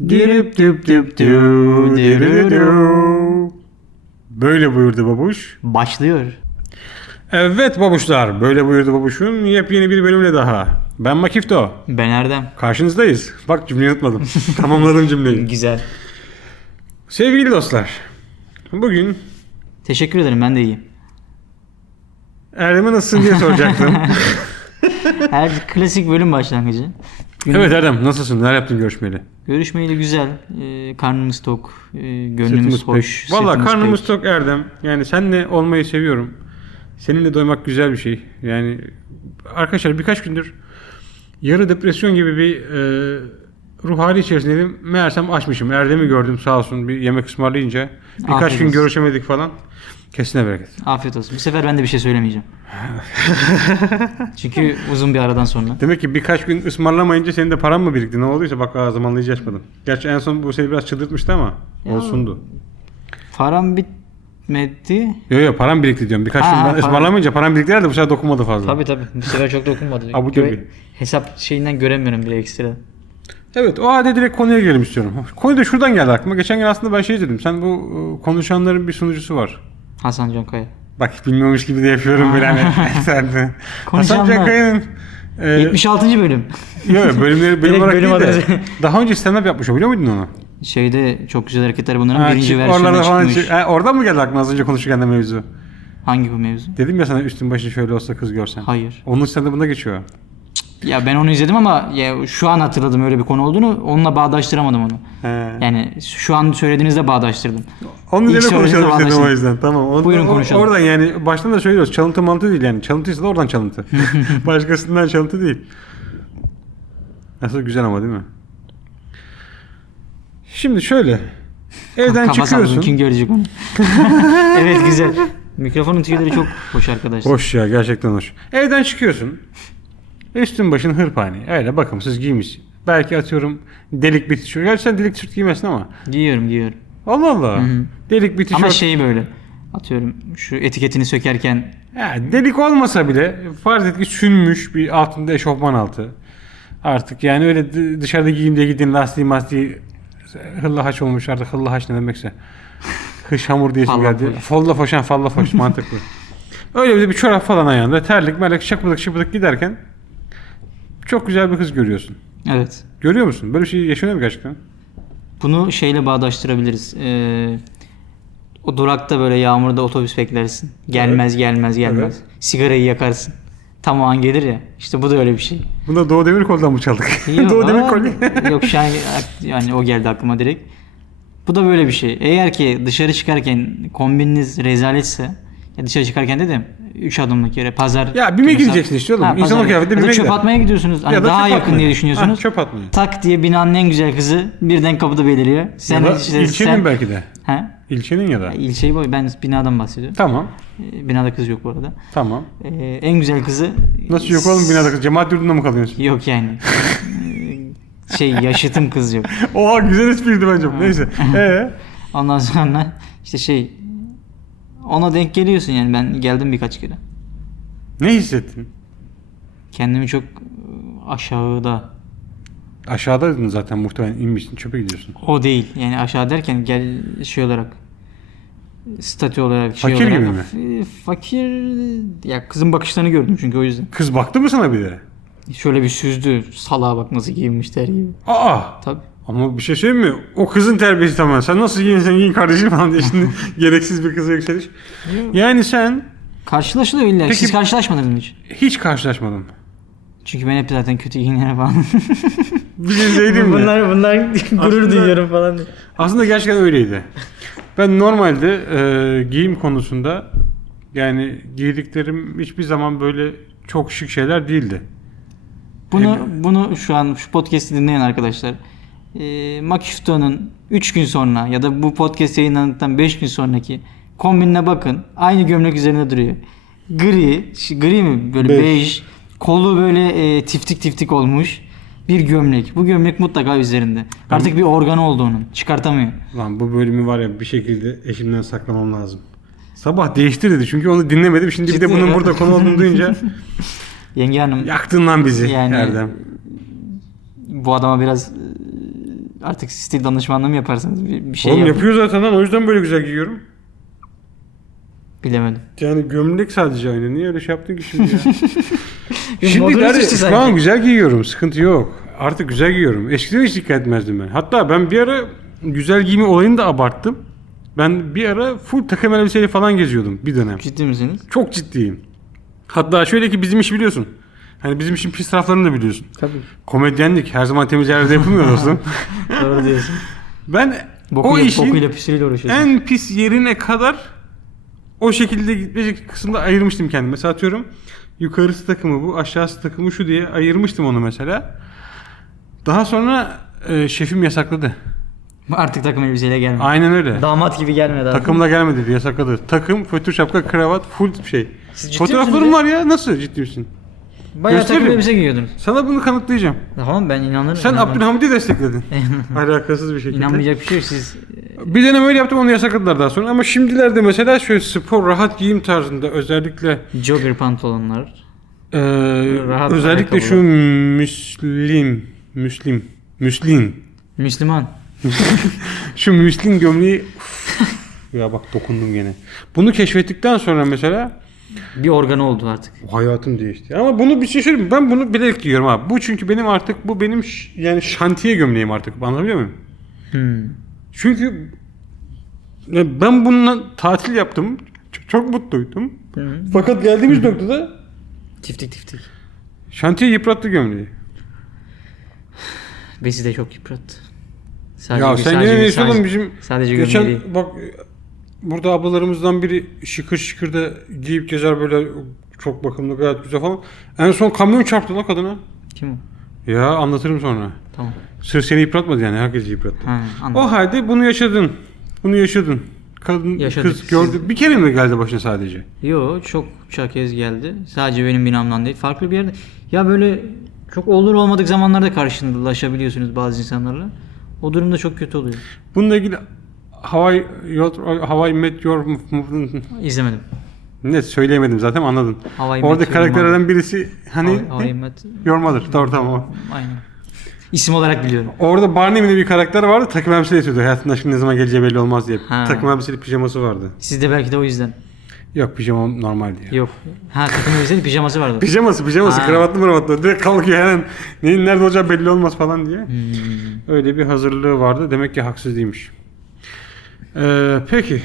Dirip düp düp dü, dirip dü. Böyle buyurdu babuş. Başlıyor. Evet babuşlar, böyle buyurdu babuşun yepyeni bir bölümle daha. Ben Makifto. Ben Erdem. Karşınızdayız. Bak cümleyi unutmadım. Tamamladım cümleyi. Güzel. Sevgili dostlar, bugün Teşekkür ederim ben de iyiyim. Erdem'e nasılsın diye soracaktım. Her klasik bölüm başlangıcı. Gün- evet Erdem, nasılsın? Neler yaptın görüşmeli? Görüşmeyle güzel. Ee, karnımız tok. ee, gönlümüz Sırtımız hoş. pek. Valla sırtımız karnımız pek. tok Erdem. Yani seninle olmayı seviyorum. Seninle doymak güzel bir şey. Yani arkadaşlar birkaç gündür yarı depresyon gibi bir e, ruh hali içerisindeydim. Meğersem açmışım. Erdem'i gördüm sağ olsun bir yemek ısmarlayınca. Birkaç Afiyet gün görüşemedik falan. Kesine bereket. Afiyet olsun. Bu sefer ben de bir şey söylemeyeceğim. Çünkü uzun bir aradan sonra. Demek ki birkaç gün ısmarlamayınca senin de paran mı birikti? Ne olduysa bak aa, zamanlayıcı açmadım. Gerçi en son bu seni biraz çıldırtmıştı ama Ya- olsundu. Param bitmedi. Yok yok param birikti diyorum. Birkaç gün ben ısmarlamayınca param birikti de bu sefer dokunmadı fazla. Tabii tabii. Bu sefer çok dokunmadı. Abu Dhabi. hesap şeyinden göremiyorum bile ekstra. Evet o halde direkt konuya girelim istiyorum. Konu da şuradan geldi aklıma. Geçen gün aslında ben şey dedim. Sen bu e, konuşanların bir sunucusu var. Hasan Can Kaya. Bak bilmiyormuş gibi de yapıyorum böyle hani. Sen de. Hasan. Cankaya'nın e, 76. bölüm. yok bölümleri bölüm Direkt olarak bölüm değil de daha önce stand-up yapmış o biliyor muydun onu? Şeyde çok güzel hareketler bunların Ha, birinci çık- versiyonu oralarda falan çıkmış. çık- Ha, oradan mı geldi aklına az önce konuşurken de mevzu? Hangi bu mevzu? Dedim ya sana üstün başın şöyle olsa kız görsen. Hayır. Onun stand-up'ında geçiyor. Ya ben onu izledim ama ya şu an hatırladım öyle bir konu olduğunu. Onunla bağdaştıramadım onu. He. Yani şu an söylediğinizde bağdaştırdım. Onun İlk üzerine konuşalım istedim o yüzden. Tamam. O- Buyurun o- konuşalım. Oradan yani baştan da söylüyoruz. Çalıntı mantı değil yani. Çalıntıysa da oradan çalıntı. Başkasından çalıntı değil. Nasıl güzel ama değil mi? Şimdi şöyle. Evden Kafa salladım, çıkıyorsun. Kim görecek onu? evet güzel. Mikrofonun tüyleri çok hoş arkadaşlar. Hoş ya gerçekten hoş. Evden çıkıyorsun. Üstün başın hırpani. Öyle bakımsız giymiş. Belki atıyorum delik bir tişört. Gerçi sen delik tişört giymezsin ama. Giyiyorum giyiyorum. Allah Allah. hı. Delik bir tişört. Ama şey böyle. Atıyorum şu etiketini sökerken Ya delik olmasa bile farz et ki sünmüş bir altında eşofman altı. Artık yani öyle dışarıda giyeyim diye gidin lastiği mastiği hılla haç olmuş artık hılla haç ne demekse. Hış hamur diye geldi. Folla foşan falla foş mantıklı. Öyle bir de bir çorap falan ayağında terlik melek şıpıdık şıpıdık giderken çok güzel bir kız görüyorsun. evet. Görüyor musun? Böyle bir şey yaşanıyor mu gerçekten? Bunu şeyle bağdaştırabiliriz. Ee, o durakta böyle yağmurda otobüs beklersin. Gelmez gelmez gelmez. Sigarayı yakarsın. Tam o an gelir ya. İşte bu da öyle bir şey. Bunda Doğu Demirkol'dan mı çaldık? Yok, Doğu Demirkol. yok şu an yani o geldi aklıma direkt. Bu da böyle bir şey. Eğer ki dışarı çıkarken kombininiz rezaletse ya dışarı çıkarken dedim 3 adımlık yere pazar Ya BİM'e gideceksin işte oğlum. Ha, kıyafeti ya da BİM'e çöp gider. atmaya gidiyorsunuz. Hani Ya da daha çöp yakın atmaya. diye düşünüyorsunuz. Ha, çöp atmaya. Tak diye binanın en güzel kızı birden kapıda beliriyor. Sen ya da işte- ilçenin sen- belki de. He? İlçenin ya da. Ya İlçeyi boy ben binadan bahsediyorum. Tamam. Ee, Binada kız yok bu arada. Tamam. Ee, en güzel kızı Nasıl yok oğlum binada kız? Cemaat yurdunda mı kalıyorsun? yok yani. Şey yaşıtım kız yok. Oha güzel espriydi bence. Neyse. Ee? Ondan sonra işte şey ona denk geliyorsun yani ben geldim birkaç kere. Ne hissettin? Kendimi çok e, aşağıda Aşağıdaydın zaten muhtemelen inmişsin çöpe gidiyorsun. o değil yani aşağı derken gel şey olarak statü olarak şey Fakir olarak gibi mi? Fakir ya kızın bakışlarını gördüm çünkü o yüzden. Kız baktı mı sana bir de? Şöyle bir süzdü salağa bak nasıl giyinmiş der gibi. Aa! Tabii. Ama bir şey söyleyeyim mi? O kızın terbiyesi tamamen. Sen nasıl giyinsen giyin kardeşim falan diye şimdi gereksiz bir kıza yükseliş. Yani sen Karşılaşılıyor illa. Peki- Siz karşılaşmadınız mı hiç? hiç karşılaşmadın. Çünkü ben hep zaten kötü giyinene falan. Bir şey söyleyeyim mi? bunlar bunlar gurur duyuyorum falan. diye. Aslında gerçekten öyleydi. Ben normalde e, giyim konusunda yani giydiklerim hiçbir zaman böyle çok şık şeyler değildi. Bunu bunu şu an şu podcast'i dinleyen arkadaşlar e, Makifto'nun 3 gün sonra ya da bu podcast yayınlandıktan 5 gün sonraki kombinine bakın. Aynı gömlek üzerinde duruyor. Gri, gri mi böyle Bej. bej, kolu böyle e, tiftik tiftik olmuş bir gömlek. Bu gömlek mutlaka üzerinde. Artık bir organı oldu onun. Çıkartamıyor. Lan bu bölümü var ya bir şekilde eşimden saklamam lazım. Sabah değiştir dedi çünkü onu dinlemedim. Şimdi bir de Ciddi bunun mi? burada konu olduğunu duyunca Yenge hanım yaktın lan bizi Yani- Erdem. bu adama biraz artık stil danışmanlığı mı yaparsanız bir, bir şey Oğlum yapın. yapıyor zaten lan o yüzden böyle güzel giyiyorum. Bilemedim. Yani gömlek sadece aynı. Niye öyle şey yaptın ki şimdi ya? Şimdi nerede? Şu sanki. an güzel giyiyorum. Sıkıntı yok. Artık güzel giyiyorum. Eskiden hiç dikkat etmezdim ben. Hatta ben bir ara güzel giyimi olayını da abarttım. Ben bir ara full takım elbiseyle falan geziyordum bir dönem. Ciddi misiniz? Çok ciddiyim. Hatta şöyle ki bizim işi biliyorsun. Hani bizim işin pis taraflarını da biliyorsun. Tabii. Komedyenlik her zaman temiz yerde yapılmıyor dostum. Doğru diyorsun. Ben o Bokuyla, işin bokuyla uğraşıyorsun. en pis yerine kadar o şekilde gitmeyecek kısımda ayırmıştım kendimi. Mesela atıyorum yukarısı takımı bu, aşağısı takımı şu diye ayırmıştım onu mesela. Daha sonra e, şefim yasakladı. Artık takım elbiseyle gelme. Aynen öyle. Damat gibi gelmedi abi. Takımla gelmedi dedi yasakladı. Takım, fötür şapka, kravat, full şey. Siz ciddi Fotoğraflarım misiniz var ya nasıl ciddi misin? Bayağı takım Gösteririm. elbise giyiyordunuz. Sana bunu kanıtlayacağım. Tamam ben inanırım. Sen inanırım. Abdülhamid'i destekledin. Alakasız bir şekilde. İnanmayacak bir şey yok siz. Bir dönem öyle yaptım onu yasakladılar daha sonra ama şimdilerde mesela şöyle spor rahat giyim tarzında özellikle Jogger pantolonlar. Ee, Rahat özellikle şu müslim, müslim, müslin. Müslüman. Şu müslin gömleği ya bak dokundum gene. Bunu keşfettikten sonra mesela Bir organı oldu artık. hayatım değişti. Ama bunu bir şey söyleyeyim mi? Ben bunu bilerek giyiyorum abi. Bu çünkü benim artık bu benim ş- yani şantiye gömleğim artık. Anlatabiliyor muyum? Hmm. Çünkü ya ben bununla tatil yaptım. Çok, çok mutluydum. Hı. Fakat geldiğimiz noktada Tiftik tiftik. şantiye yıprattı gömleği. Besi de çok yıprattı. Sadece ya sen sadece yine neyse oğlum sadece- bizim Sadece geçen gömleği değil. bak burada ablalarımızdan biri şıkır şıkır da giyip gezer böyle çok bakımlı gayet güzel falan. En son kamyon çarptı la kadına. Kim o? Ya anlatırım sonra. Tamam. Sırf seni yıpratmadı yani herkesi yıprattı. Ha, anladım. O halde bunu yaşadın. Bunu yaşadın. Kadın Yaşadık. kız gördü. Bir kere mi geldi başına sadece? Yo çok çok kez geldi. Sadece benim binamdan değil. Farklı bir yerde. Ya böyle çok olur olmadık zamanlarda karşılaşabiliyorsunuz bazı insanlarla. O durumda çok kötü oluyor. Bununla ilgili Hawaii Your, Hawaii Met Your İzlemedim. ne söyleyemedim zaten anladın. Orada karakterlerden birisi hani Hawaii- Hawaii Met- Your Mother. Doğru tamam. Aynen. İsim olarak biliyorum. Orada Barney mi bir karakter vardı. Takım elbise yatıyordu. Hayatında aşkın ne zaman geleceği belli olmaz diye. Ha. Takım elbiseli pijaması vardı. Sizde belki de o yüzden. Yok pijama normaldi ya. Yok. Ha takım elbisenin pijaması vardı. Pijaması pijaması Ha. kravatlı mıravatlı. Direkt kalkıyor hemen. Neyin nerede olacağı belli olmaz falan diye. Hmm. Öyle bir hazırlığı vardı. Demek ki haksız değilmiş. Ee, peki.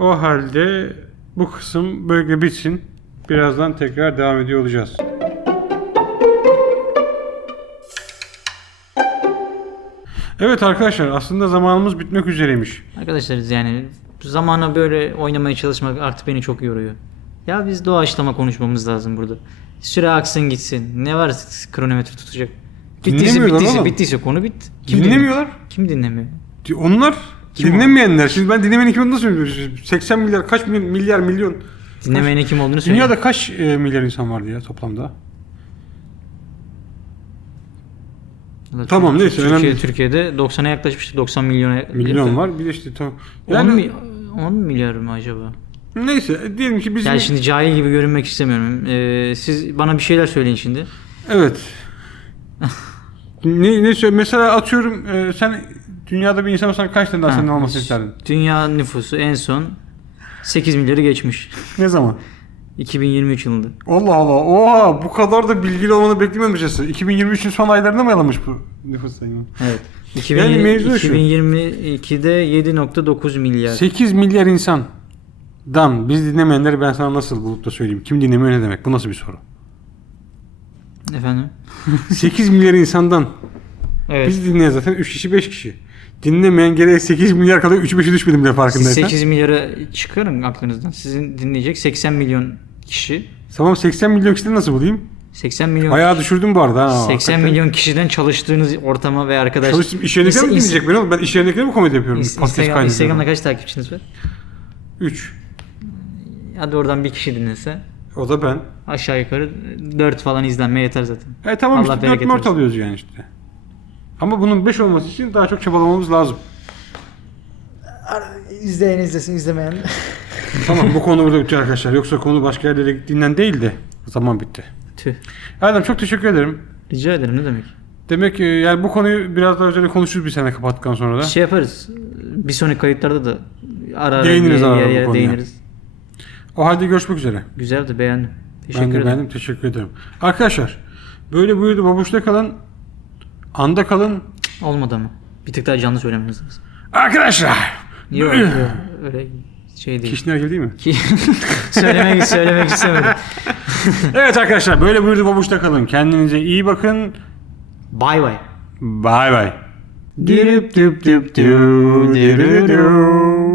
O halde bu kısım böyle bitsin. Birazdan tekrar devam ediyor olacağız. Evet arkadaşlar aslında zamanımız bitmek üzereymiş. Arkadaşlar yani zamana böyle oynamaya çalışmak artık beni çok yoruyor. Ya biz doğaçlama konuşmamız lazım burada. Süre aksın gitsin. Ne var kronometre tutacak? Bittiyse Dinlemiyorlar bittiyse oğlum. bittiyse konu bit. Dinlemiyorlar. dinliyor? Kim dinlemiyor? Onlar Kim dinlemeyenler. Şimdi ben dinlemeyen kim olduğunu söylüyorum? 80 milyar kaç milyar, milyar milyon. Dinlemeyene kim olduğunu söyle. Dünyada kaç e, milyar insan vardı ya toplamda? Tamam, neyse, Türkiye, önemli. Türkiye'de 90'a yaklaşmıştır. 90 milyona. Milyon var. Bir de işte tamam. 10, Yani mi, 10 milyar mı acaba? neyse diyelim ki bizim Yani şimdi cahil gibi görünmek istemiyorum. Ee, siz bana bir şeyler söyleyin şimdi. evet. ne ne söyle mesela atıyorum e, sen dünyada bir insan olsan kaç tane daha senin Ha, olmasını isterdin? Dünya nüfusu en son 8 milyarı geçmiş. Ne zaman? 2023 yılında. Allah Allah. Oha bu kadar da bilgili olmanı açıkçası. 2023'ün son aylarında mı yalamış bu nüfus sayımı? Evet. Yani 2020, mevzu şu. 2022'de 7.9 milyar. 8 milyar insandan biz dinlemeyenleri ben sana nasıl bulup da söyleyeyim? Kim dinlemiyor ne demek? Bu nasıl bir soru? Efendim? 8 milyar insandan Evet. biz dinleyen zaten 3 kişi 5 kişi. Dinlemeyen geriye 8 milyar kadar 3-5'i düşmedim bile Siz farkındaysan. 8 milyara çıkarın aklınızdan. Sizin dinleyecek 80 milyon kişi. Tamam 80 milyon kişiden nasıl bulayım? 80 milyon Bayağı düşürdüm bu arada. Ha, 80 hakikaten. milyon kişiden çalıştığınız ortama ve arkadaş Çalıştım. İş yerindekiler mi dinleyecek beni oğlum? Ben iş yerindekiler mi komedi yapıyorum? İns- Instagram, Instagram'da kaç takipçiniz var? 3. Hadi oradan bir kişi dinlese O da ben. aşağı yukarı 4 falan izlenme yeter zaten. E tamam Allah işte 4 bereket mört alıyoruz yani işte. Ama bunun 5 olması için daha çok çabalamamız lazım. İzleyen izlesin izlemeyen. tamam bu konu burada bitti arkadaşlar. Yoksa konu başka yerlere gittiğinden değil de zaman bitti. Tüh. Erdem çok teşekkür ederim. Rica ederim ne demek? Demek ki yani bu konuyu biraz daha üzerine konuşuruz bir sene kapattıktan sonra da. Şey yaparız. Bir sonraki kayıtlarda da ara ara Değiniriz yer, ara yer, değiniriz. O halde görüşmek üzere. Güzeldi beğendim. Teşekkür ben de ederim. beğendim. Teşekkür ederim. Arkadaşlar böyle buyurdu babuşta kalın. Anda kalın. Olmadı ama. Bir tık daha canlı söylememiz lazım. Arkadaşlar. Niye öyle, öyle şey değil. Kişner değil mi? Ki söylemek söylemek istemedim. evet arkadaşlar böyle buyurdu babuşta kalın. Kendinize iyi bakın. Bay bay. Bay bay. Dürüp düp düp dü, dürü dü.